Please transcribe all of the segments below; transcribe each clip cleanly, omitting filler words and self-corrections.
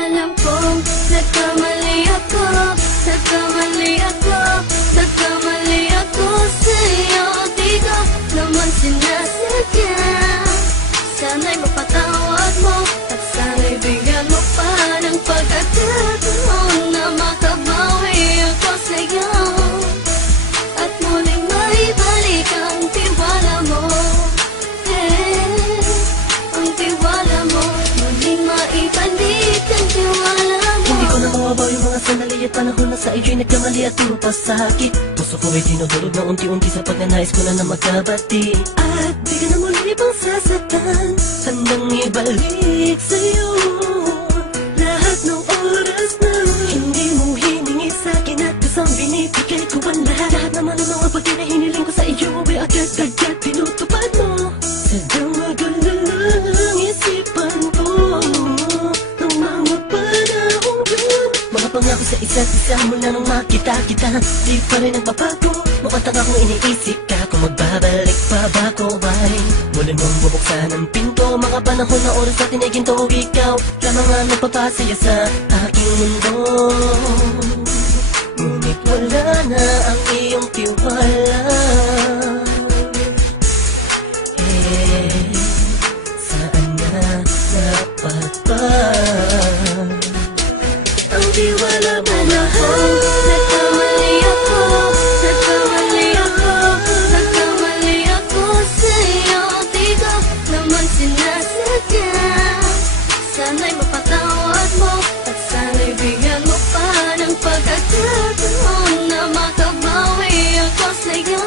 Alam kong nagkamali ako, nagkamali ako, nagkamali ako sa'yo. Di ko naman sinasadya. Sana'y mapatawad mo at sana'y bigyan mo pa ng pagkakataon na makabawi ako sa'yo at muling maibalik ang tiwala mo. Ang tiwala mo, muling maibalik ang tiwala mo. Hindi ko na mawabaw yung mga sandali at panahon na sa iyo'y nagkamali at puro pasakit. Puso ko ay dinudulog na unti-unti sa pagnanais ko na magkabati. At di ka na muli pang sasaktan, handang ibalik sa'yo lahat ng oras na hindi mo hiningi sa'kin at kusang binibigay ko ang lahat. Lahat naman ng mga bagay na hiniling ko sa iyo ay agad-agad tinutupad mo. Sadyang magalang isipan ko ng mga panahon yun. Mga pangako sa isa't isa mula nung makita kita, di pa rin nagbabago. Mapatang akong iniisip ka kung magbabalik pa ba ko ay muli mong bubuksan ang pinto. Mga panahon na oras natin ay ginto, ikaw lamang ang nagpapasaya sa aking mundo. Ngunit wala na ang iyong tiwala. Saan na dapat ba ang tiwala mo? Nagkamali ako, nagkamali ako, nagkamali ako sa'yo. Di ko naman sinasadya. Sana'y mapatawad mo at sana'y bigyan mo pa ng pagkakataon na makabawi ako sa'yo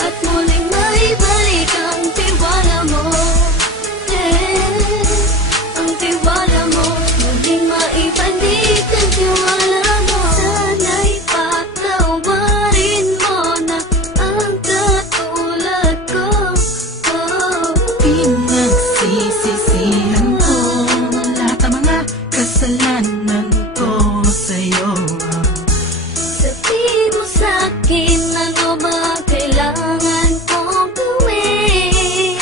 at muling maibalik ang tiwala mo. Ang tiwala mo, muling maibalik ang tiwala mo. Sana'y patawarin mo na ang katulad ko. Pinagsisisihan ko lahat ng mga kasalanan ko sa'yo. Sabihin mo sa'kin ano ba kailangan kong gawin.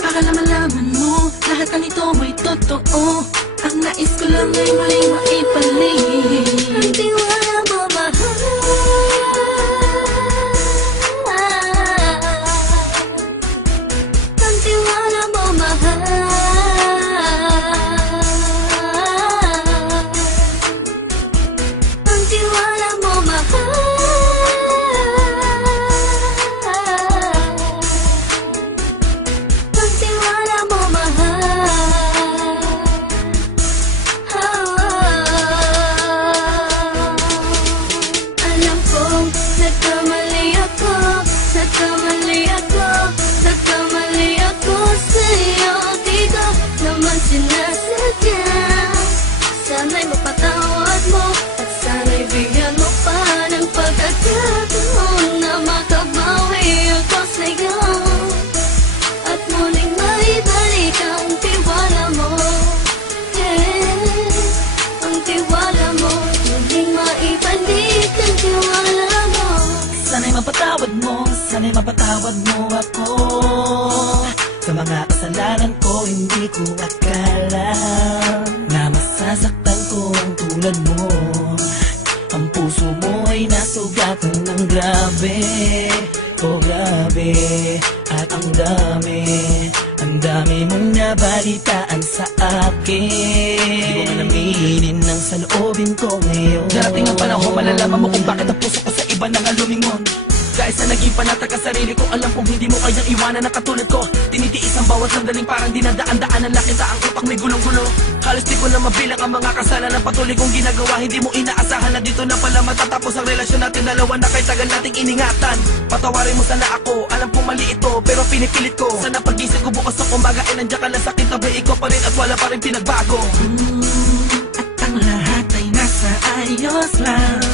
Para malaman mo lahat ng ito ay totoo. Ang nais ko lang ay muling maibalik Ang tiwala mo, mahal. Ang tiwala mo, mahal. Ang tiwala mo, mahal. Ang tiwala mo, mahal. Alam kong nagkamali ako, nagkamali ako, nagkamali ako sa'yo. Di ko naman sinasadya. Sana'y mapatawad mo at sana'y bigyan mo pa ng pagkakataon na makabawi ako sa'yo at muling maibalik ang tiwala mo. Ang tiwala mo, muling maibalik ang tiwala mo. Sana'y mapatawad mo, sana'y mapatawad mo ako sa mga kasalanan ko. Hindi ko akala na masasaktan ko ang tulad mo. Ang puso mo ay nasugatan ng grabe, oh grabe. At ang dami mong nabalitaan sa akin. Di ko man aminin ang saloobin ko ngayon. Darating ang panahon, malalaman mo kung bakit ang puso ko sa iba nang alumingon. Dahil sa naging panatag ka sarili ko, alam kong hindi mo kayang iwanan na katulad ko. Tinitiis ang bawat sandaling parang dinadaan-daan ang lakita ang utak may gulong-gulo. Halos di ko na mabilang ang mga kasalanan patuloy kong ginagawa. Hindi mo inaasahan na dito na pala matatapos ang relasyon natin dalawa na kahit tagal nating iningatan. Patawarin mo sana ako, alam kong mali ito pero pinipilit ko. Sana pag-isip ko bukas ng umaga ay nandiyan ka lang sa akin, tabi ikaw pa rin at wala pa rin pinagbago. at ang lahat ay nasa ayos lang.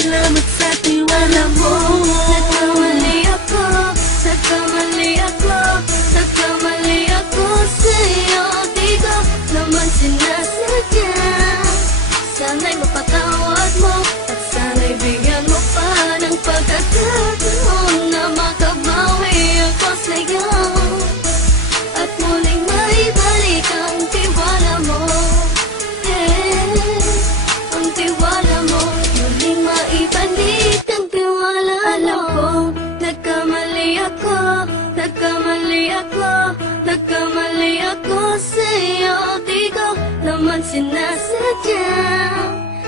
Salamat sa tiwala mo. Nagkamali ako, nagkamali ako, nagkamali ako sa'yo. Di ko naman sinasadya. Sana'y mapatawad mo at sana'y bigyan mo pa ng pagkakataon na makabawi ako sa'yo at muling maibalik ang tiwala sinasadya.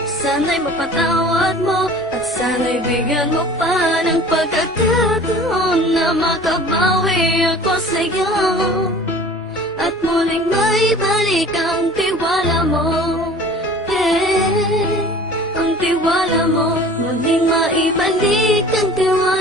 Sana'y mapatawad mo at sana'y bigyan mo pa ng pagkakataon na makabawi ako sa'yo at muling maibalik ang tiwala mo. Ang tiwala mo, muling maibalik ang tiwala